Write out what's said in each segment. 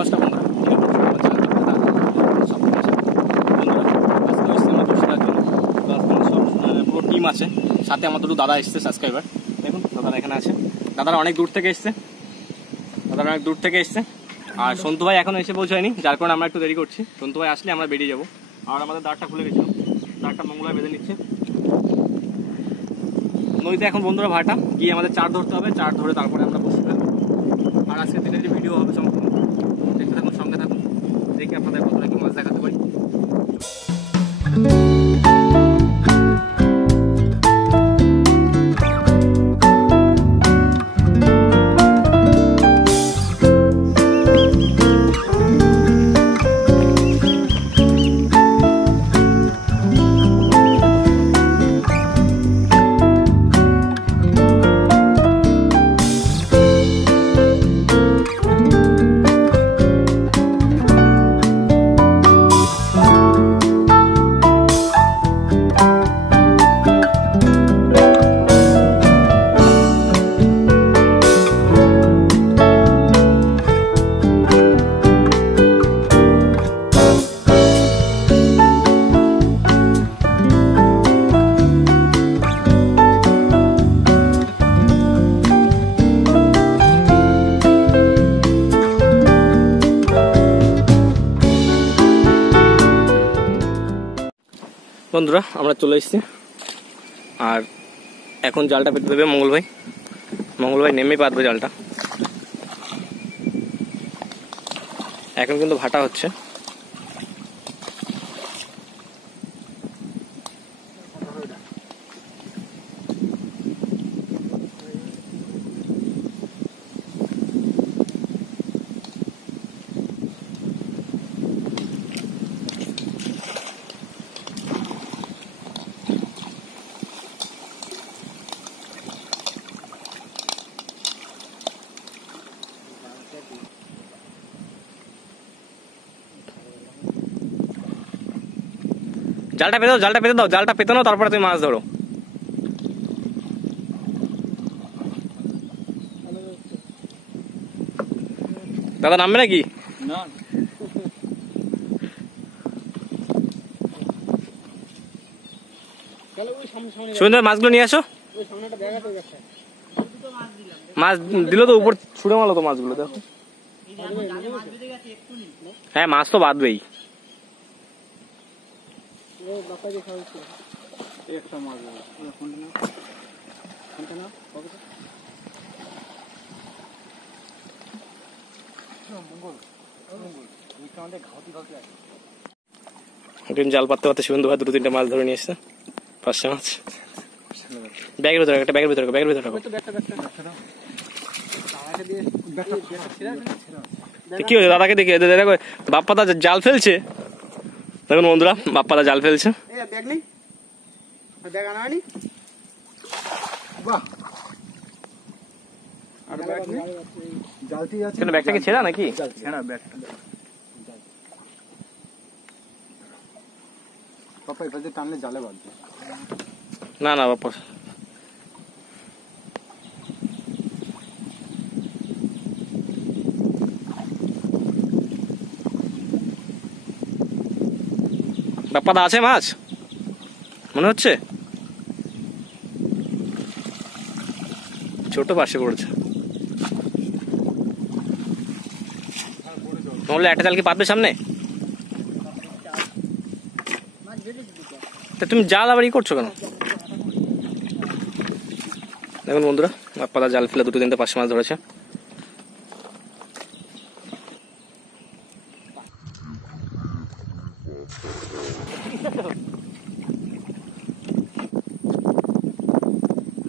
নমস্কার বন্ধুরা, পুরো টিম আছে, সাথে আমার দুটো দাদা এসছে সাবস্ক্রাইবার। দেখুন দাদারা এখানে আছে, দাদারা অনেক দূর থেকে এসছে, আর সন্তু ভাই এখন এসে পৌঁছায়নি, যার কারণে আমরা একটু দেরি করছি। সন্তু ভাই আসলে আমরা বেরিয়ে যাবো। আর আমাদের দাঁড়টা খুলে গেছিল, দাঁড়টা মঙ্গলবার বেঁধে নিচ্ছে। নদীতে এখন বন্ধুরা ভাটা গিয়ে আমাদের চার ধরতে হবে, চার ধরে তারপরে আমরা বসে ফেলবো। আর আজকে দিনের যে ভিডিও হবে সম্পূর্ণ দেখতে থাকুন, সঙ্গে থাকুন, দেখি আপনাদের কতটা কি মাছ দেখাতে পারি। বন্ধুরা আমরা চলে এসেছি, আর এখন জালটা পেতে দেবে মঙ্গল ভাই নেমে পাতবে জালটা। এখন কিন্তু ভাটা হচ্ছে। জালটা পেতে দাও, জালটা পেতে নাও, তারপরে তুমি মাছ ধরো। দাদা নামবে নাকি? সুন্দর মাছগুলো নিয়ে আসো। মাছ দিল তো উপর ছুড়ে মারলো তো মাছগুলো, দেখো। হ্যাঁ মাছ তো বাঁধবেই। জাল পাততে পারতে সুন্দর ভাই দুটো তিনটা মাছ ধরে নিয়ে এসছে, 5টা মাছ। ব্যাগের ভিতরে একটা, ব্যাগের ভিতরে কি হয়েছে? দাদাকে দেখে দেখো বাপ্পাদা জাল ফেলছে। দেখুন বন্ধুরা বাপ্পাদা জাল ফেলছে। ব্যাগটা কি ছেঁড়া নাকি? না না বাপ্পা বাপ্পাদা আছে মাছ মনে হচ্ছে, ছোট পাশে পড়েছে। তাহলে একটা জাল কি পাতবে সামনে? তুমি জাল আবার ই করছো কেন? দেখুন বন্ধুরা বাপ্পাদা জাল ফেলে দুটো তিনটে 5 মাছ ধরেছে।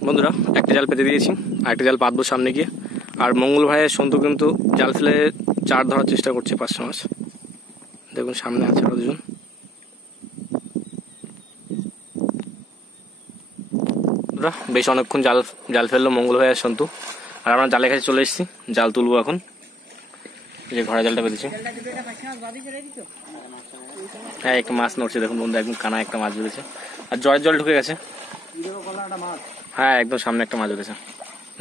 বন্ধুরা একটা জাল পেতে দিয়েছি, আরেকটা জাল পাতবো সামনে গিয়ে। আর মঙ্গল ভাইয়ের সন্তু কিন্তু জাল ফেলে 4 ধরার চেষ্টা করছে 5টা মাছ। দেখুন সামনে আছে আরো দুজন। বেশ অনেকক্ষণ জাল ফেললো মঙ্গল ভাইয়ের সন্তু, আর আমরা জালের কাছে চলে এসেছি, জাল তুলবো এখন। যে ঘোড়া জালটা পেতেছি, হ্যাঁ একটা মাছ নড়ছে দেখুন বন্ধু, একদম কানা একটা মাছ বেঁধেছে। আর জলের জল ঢুকে গেছে। হ্যাঁ একদম সামনে একটা মাছ উঠেছে।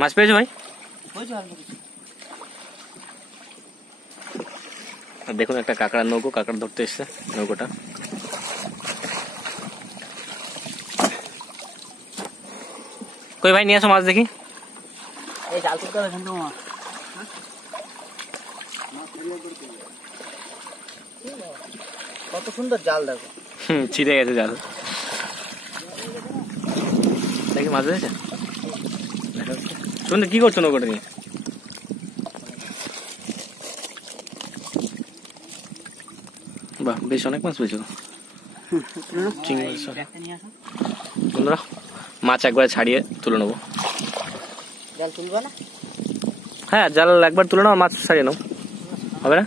মাছ পেয়েছো ভাই? আর দেখুন একটা কাঁকড়ার নৌকো, কাঁকড়া ধরতে এসছে নৌকোটা। কই ভাই নিয়ে আসো মাছ দেখি। এই জাল তুলতে হবে কিন্তু কত সুন্দর জাল দেখো। ছিঁড়ে গেছে জাল। দেখি মাছ ধরেছে। তুমি কি করছো নৌকোটা নিয়ে? বাহ, বেশ অনেক মাছ পেয়েছো। বন্ধুরা মাছ একবারে ছাড়িয়ে তুলে নেবো। জাল তুলবে না? হ্যাঁ, জাল একবার তুলে নাও, মাছ ছাড়িয়ে নাও, হবে না?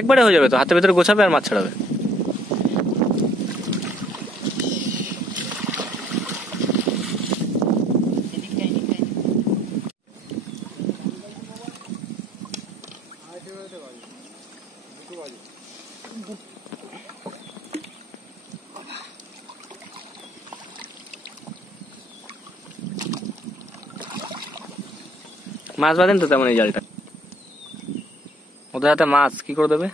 একবারে হয়ে যাবে তো, হাতের ভেতরে গোছাবে আর মাছ ছাড়াবে। মাছ বাঁধেন তো তেমন এই জালটা, ওদের হাতে মাছ কি করে দেবে?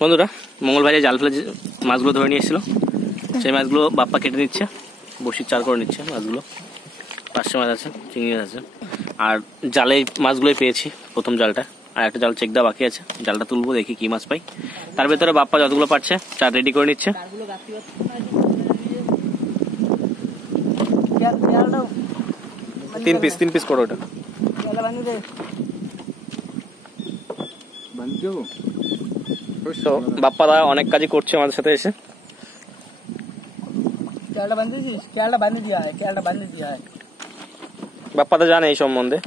বন্ধুরা মঙ্গল ভাই জাল ফেলে মাছগুলো ধরে নিয়ে এসেছিল, সেই মাছগুলো বাপ্পা কেটে নিচ্ছে, বসির চাল করে নিচ্ছে মাছগুলো। পার্শে মাছ আছে, চিংড়ি মাছ আছে, আর জালে মাছগুলোই পেয়েছি প্রথম জালটা, আর একটা জাল চেক দেওয়া বাকি আছে। জালটা তুলবো, দেখি কি মাছ পাই। তার ভেতরে বাপ্পা যতগুলো পারছে চার রেডি করে নিচ্ছে। তিন পিস করো ওটা। তো বাপ্পা দা অনেক কাজই করছে আমাদের সাথে এসে। বাপ্পা দা জানে এই সম্বন্ধে,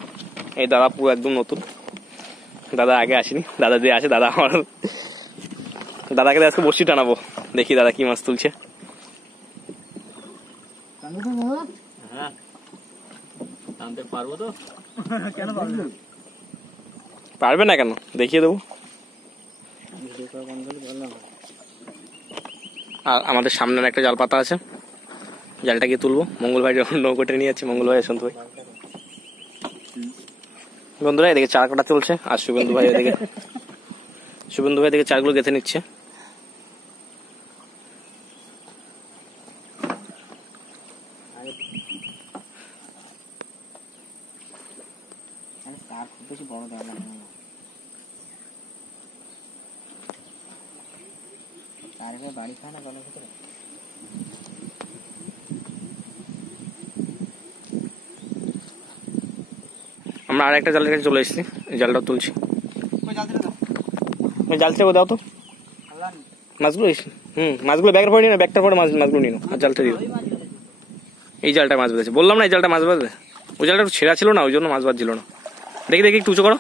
এই দাদা পুরো একদম নতুন, দাদা আগে আসেনি, দাদা যে আসে দাদা আমার, দাদাকে আজকে বসি টানাবো, দেখি দাদা কি মাছ তুলছে। হ্যাঁ টানতে পারবো তো? কেন পারবে না কেন, দেখিয়ে দেবো। আর আমাদের সামনে একটা জাল পাতা আছে, জালটা গিয়ে তুলবো। মঙ্গল ভাই যখন নৌকোটে নিয়ে যাচ্ছে, মঙ্গল ভাই সন্ত ভাই। বন্ধুরা এদিকে চার কাটা চলছে, আর শুভেন্দু ভাই এদিকে চারগুলো গেঁথে নিচ্ছে। বেশি বড় দেওয়া লাগে না, বাড়ি খায় না জলের ভিতরে। আমরা আর একটা জালের কাছে চলে এসেছি, জালটা তুলছি। জাল থেকে দাও তো মাছগুলো। মাছগুলো ব্যাগের পরে নিয়ে না, ব্যাগটার পরে মাছগুলো নিয়ে নাও, আর জালটা দিও। এই জালটা মাছ বেঁধেছে, বললাম না এই জালটা মাছ বাঁধবে। ওই জালটা একটু ছেঁড়া ছিল না, ওই জন্য মাছ বাঁধছিল না। দেখি একটু উঁচু করো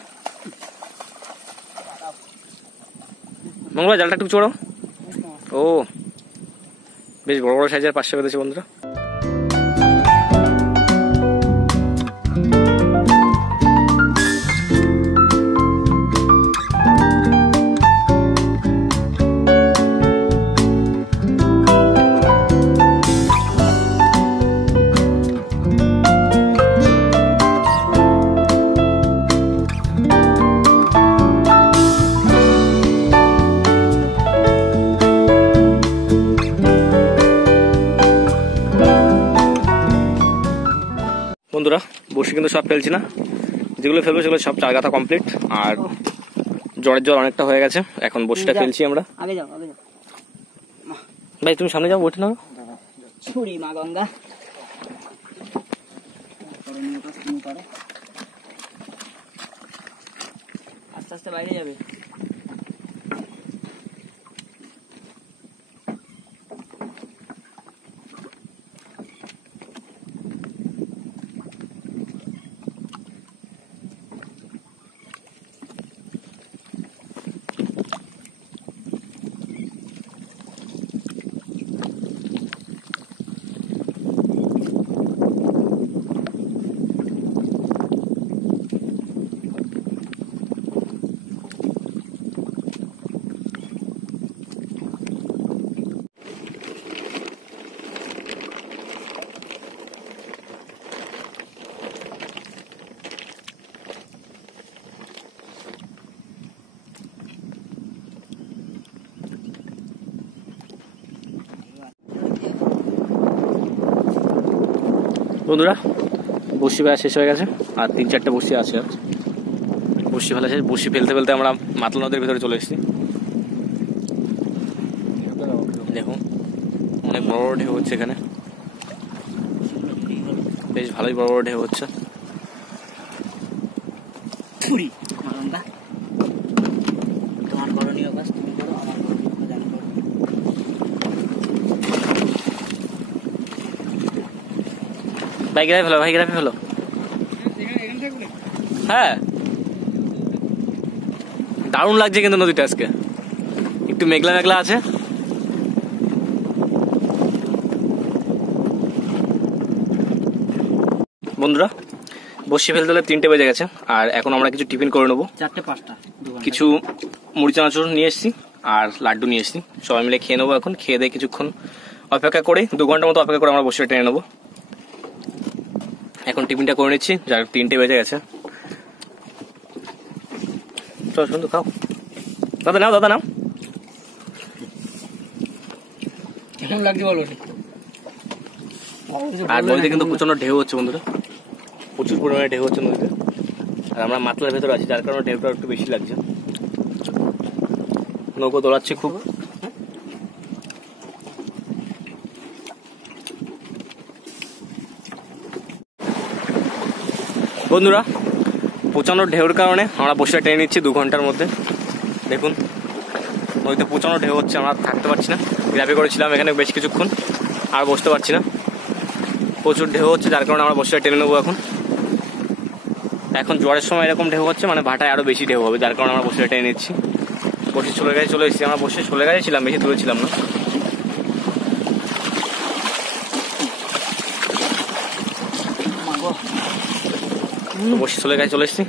মঙ্গল, জালটা একটু উঁচু করো। ও বেশ বড় বড় সাইজের পাঁচশো বেঁধেছে বন্ধুরা। বন্ধুরা বসে কিন্তু সব ফেলছি না, যেগুলো ফেলবো সেগুলো সব চার গাথা কমপ্লিট, আর জ্বরের জল অনেকটা হয়ে গেছে, এখন বসিটা ফেলছি আমরা। ভাই তুমি সামনে যাও, বসে নাও। ছুরি মা গঙ্গা, আস্তে আস্তে বাইরে যাবে। বন্ধুরা বসি ফেলা শেষ হয়ে গেছে আর 3-4টে বসি আছে। বসি ফেলা শেষ। বসি ফেলতে ফেলতে আমরা মাতলা নদীর ভিতরে চলে এসেছি। দেখুন অনেক বড় বড় ঢেউ হচ্ছে এখানে, বেশ ভালোই বড় বড় ঢেউ হচ্ছে। তোমার করণীয় কাজ তুমি করো, আমার করণীয় কাজ আমি করো। ভাই গ্রাফি ফেলো, ভাই গ্রাফি ফেলো। হ্যাঁ দারুণ লাগছে কিন্তু নদীটা আজকে, একটু মেঘলা মেঘলা আছে। বন্ধুরা বসি ফেলতে হলে 3টে বেজে গেছে আর এখন আমরা কিছু টিফিন করে নেবো। 4-5টা কিছু মুড়ি চানাচুর নিয়ে এসেছি আর লাড্ডু নিয়ে এসেছি, সবাই মিলে খেয়ে নেবো। এখন খেয়ে দিয়ে কিছুক্ষণ অপেক্ষা করে 2 ঘন্টার মতো অপেক্ষা করে আমরা বসে টেনে নেবো। এখন টিফিনটা করে নিচ্ছি, যার 3টে বেজে গেছে। চল শুনতো খাও। দাদা নাও, দাদা নাও। কেমন লাগছে বলো? আর নদীতে কিন্তু প্রচন্ড ঢেউ হচ্ছে বন্ধুরা, প্রচুর পরিমাণে ঢেউ হচ্ছে নদীতে। আর আমরা মাতলার ভেতরে আছি, যার কারণে ঢেউটা একটু বেশি লাগছে। নৌকো দোলাচ্ছে খুব। বন্ধুরা প্রচন্ড ঢেউর কারণে আমরা বসে টেনে নিচ্ছি 2 ঘন্টার মধ্যে। দেখুন নদীতে প্রচন্ড ঢেউ হচ্ছে, আমরা থাকতে পারছি না। গ্রাফে করেছিলাম এখানে বেশ কিছুক্ষণ, আর বসতে পারছি না, প্রচুর ঢেউ হচ্ছে, যার কারণে আমরা বসে টেনে নেবো। এখন জোয়ারের সময় এরকম ঢেউ হচ্ছে, মানে ভাটায় আরো বেশি ঢেউ হবে, যার কারণে আমরা বসে টেনে নিচ্ছি। বসে চলে এসেছি আমরা, বসে চলে গেছিলাম, বেশি দূরে ছিলাম না। বসে চলে এসেছি।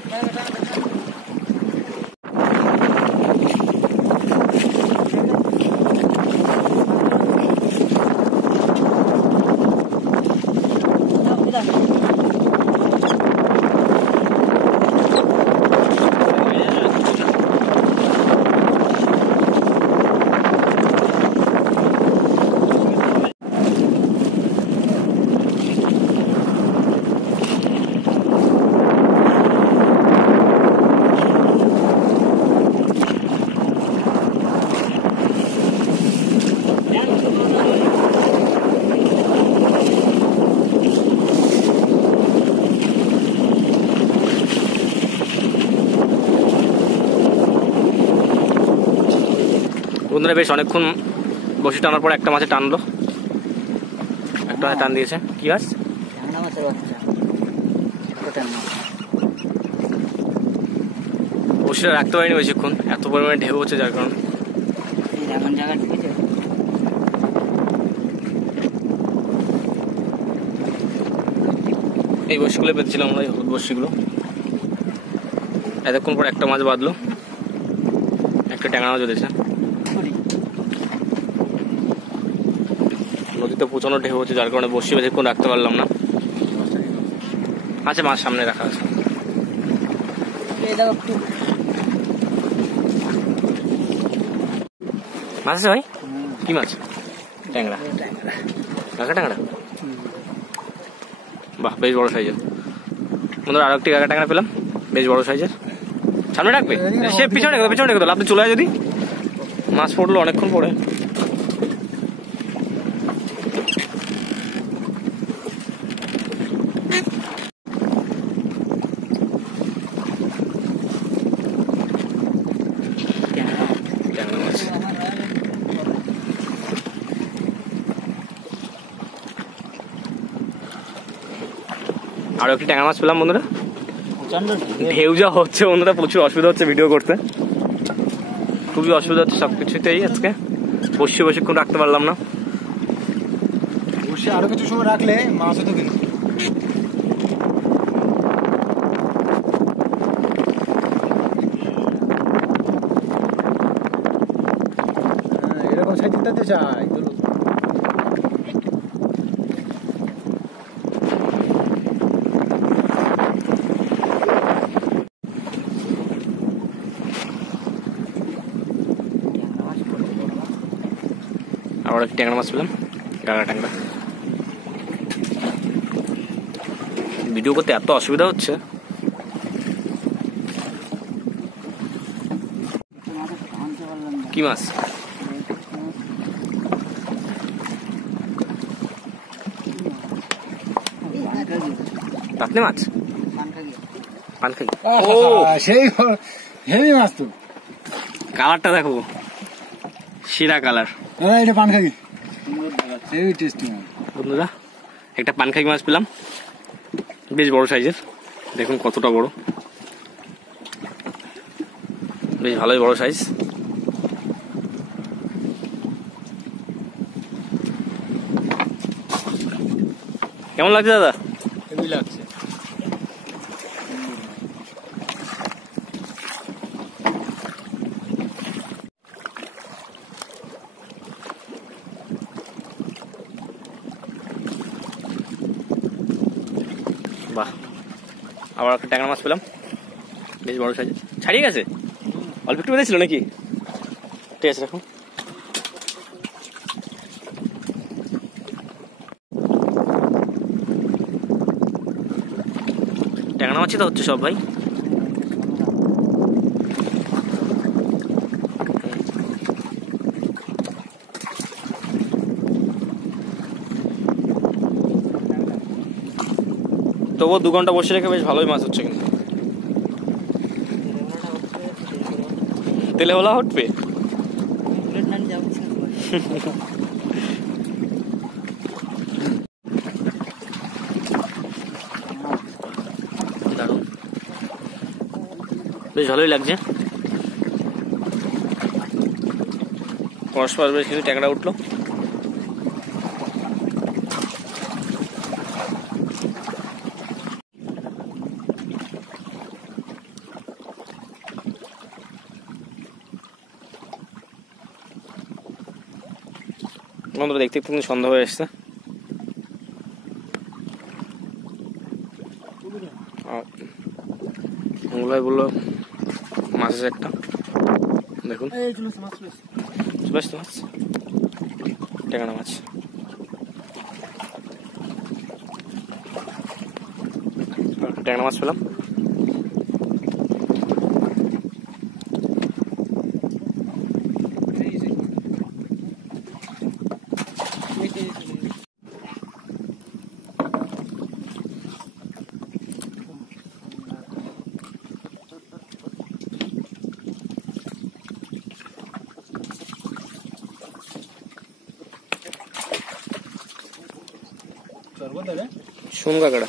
বন্ধুরা বেশ অনেকক্ষণ বসে টানার পর একটা মাছে টানলো, একটা মাছ টান দিয়েছে। কি মাছ? বসিটা রাখতে পারিনি বেশিক্ষণ, এত পরিমাণে ঢেউ হচ্ছে, যার কারণে। এই বসিগুলো পেতেছিলাম আমরা, এই হলুদ বসিগুলো। এতক্ষণ পর একটা মাছ বাঁধলো, একটা ট্যাংরা মাছ বেঁধেছে। নদীতে প্রচন্ড ঢেউ হচ্ছে, যার কারণে বসি বেশিক্ষণ রাখতে পারলাম না। আচ্ছা মাছ সামনে রাখা আছে। মাছ আছে ভাই? কি মাছ? ট্যাংরা। কাকা ট্যাংরা? বাহ বেশ বড় সাইজের। বন্ধুরা আরো একটি কাকা ট্যাংরা পেলাম, বেশ বড় সাইজের। সামনে রাখবে, সে পিছনে রেখে দাও, আপনি চলে যায় যদি। মাছ পড়লো অনেকক্ষণ পরে। আরো একটি ট্যাংরা মাছ পেলাম বন্ধুরা। ঢেউ যা হচ্ছে বন্ধুরা, প্রচুর অসুবিধা হচ্ছে ভিডিও করতে, খুবই অসুবিধা হচ্ছে সবকিছুতেই। আজকে বসে বেশিক্ষণ রাখতে পারলাম না। বসে আরো কিছু সময় রাখলে মাছ হতো কিন্তু। এরকম সাইজ দিতে চাই। আবার একটি ট্যাংরা মাছ পেলাম, কাঁকড়া ট্যাংরা। ভিডিও করতে এত অসুবিধা হচ্ছে। কি মাছ? পাতলে মাছ, পানখাগি। ও সেই হেভি মাছ তো, কালারটা দেখো, শিরা কালার। এটা পানখাগি, হেভি টেস্টি মাছ। বন্ধুরা একটা পানখাগি মাছ পেলাম, বেশ বড় সাইজের, দেখুন কতটা বড়, বেশ ভালোই বড় সাইজ। কেমন লাগছে দাদা? হেভি লাগছে। বাহ, আবার একটা ট্যাংরা মাছ পেলাম, বেশ বড় সাইজের। ছাড়িয়ে গেছে, অল্প একটু বেঁধেছিল নাকি? ঠিক আছে, রাখুন। ট্যাংরা মাছই তো হচ্ছে সব ভাই। তবুও 2 ঘন্টা বসে রেখে বেশ ভালোই মাছ হচ্ছে কিন্তু। তেলে হলা উঠবে। দারুণ, বেশ ভালোই লাগছে। পরস্পর বেশ কিছু ট্যাংরা উঠলো। বন্ধুরা দেখতে দেখতে সন্ধ্যা হয়ে এসছে। মঙ্গল ভাই বললো মাছ আছে একটা, দেখুন চলে আসছে মাছ, ট্যাংরা মাছ। ট্যাংরা মাছ পেলাম। সোন কাঁকড়া,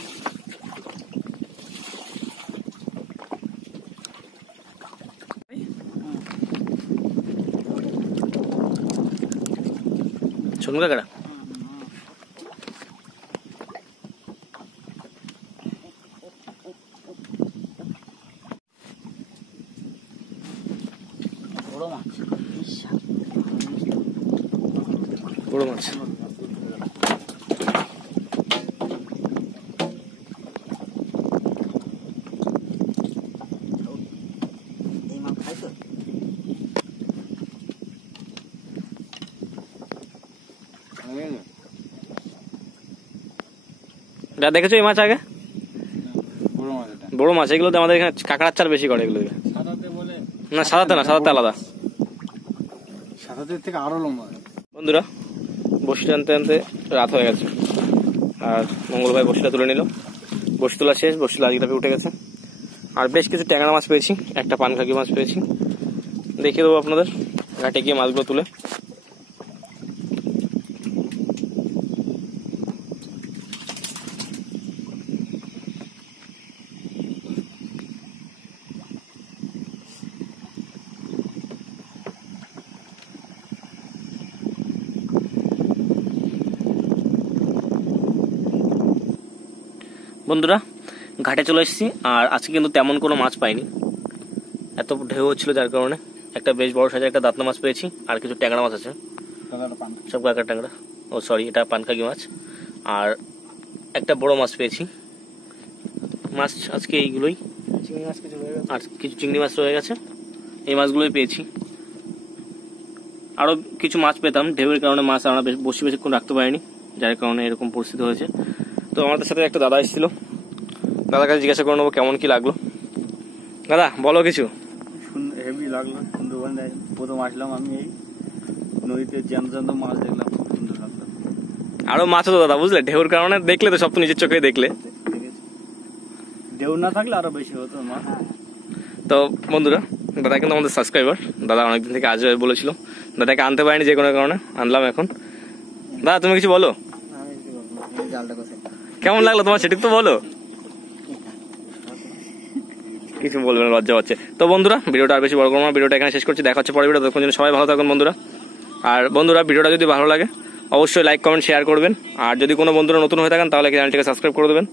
সোন কাঁকড়া। বড় মাছ, বড় মাছ। দেখেছো এই মাছ আগে? বড় মাছ এগুলোতে আমাদের এখানে কাঁকড়ার চার বেশি করে এগুলো। না সাদাতে না, সাদাতে আলাদা, সাদাতে থেকে আরো লম্বা। বন্ধুরা বসিটা আনতে আনতে রাত হয়ে গেছে, আর মঙ্গল ভাই বসিটা তুলে নিল। বসি তোলা শেষ, বসি লাগিয়ে উঠে গেছে। আর বেশ কিছু ট্যাংরা মাছ পেয়েছি, একটা পানখাগি মাছ পেয়েছি, দেখিয়ে দেবো আপনাদের ঘাটে গিয়ে মাছগুলো তুলে। বন্ধুরা ঘাটে চলে এসেছি, আর আজকে কিন্তু তেমন কোনো মাছ পাইনি, এত ঢেউ হচ্ছিল যার কারণে। একটা বেশ বড় সাইজের একটা দাঁতনা মাছ পেয়েছি, আর কিছু ট্যাংরা মাছ আছে, সব কাঁকড়া ট্যাংরা। ও সরি, এটা পানখাগি মাছ। আর একটা বড় মাছ পেয়েছি। মাছ আজকে এইগুলোই, আর কিছু চিংড়ি মাছ রয়ে গেছে, এই মাছগুলোই পেয়েছি। আরো কিছু মাছ পেতাম, ঢেউয়ের কারণে মাছ আমরা বেশিক্ষণ রাখতে পারিনি, যার কারণে এরকম পরিস্থিতি হয়েছে। তো আমাদের সাথে একটা দাদা এসেছিল, দাদার কাছে জিজ্ঞাসা করে নেবো কেমন কি লাগলো। দাদা বলো কিছু। হেভি লাগলো, সুন্দরবন প্রথম আসলাম আমি, এই নদীতে জ্যান্ত জ্যান্ত মাছ দেখলাম, খুব সুন্দর লাগলো। আরো মাছ হতো দাদা, বুঝলে, ঢেউর কারণে দেখলে তো সব তো নিজের চোখে দেখলে। ঢেউ না থাকলে আরো বেশি হতো মাছ। তো বন্ধুরা, দাদা কিন্তু আমাদের সাবস্ক্রাইবার, দাদা অনেকদিন থেকে আসবে বলেছিল, দাদাকে আনতে পারিনি যে কোনো কারণে, আনলাম এখন। দাদা তুমি কিছু বলো, জালটা কোথায়? কেমন লাগলো তোমার সেটি তো বলো। কিছু বলবেন, লজ্জা হচ্ছে। তো বন্ধুরা, ভিডিওটা আর বেশি বড় করবো না, ভিডিওটা এখানে শেষ করছি। দেখা হচ্ছে পরের ভিডিও, তখন সবাই ভালো থাকুন বন্ধুরা। আর বন্ধুরা, ভিডিওটা যদি ভালো লাগে অবশ্যই লাইক কমেন্ট শেয়ার করবেন। আর যদি কোনো বন্ধুরা নতুন হয়ে থাকেন তাহলে চ্যানেলটিকে সাবস্ক্রাইব করে দেবেন।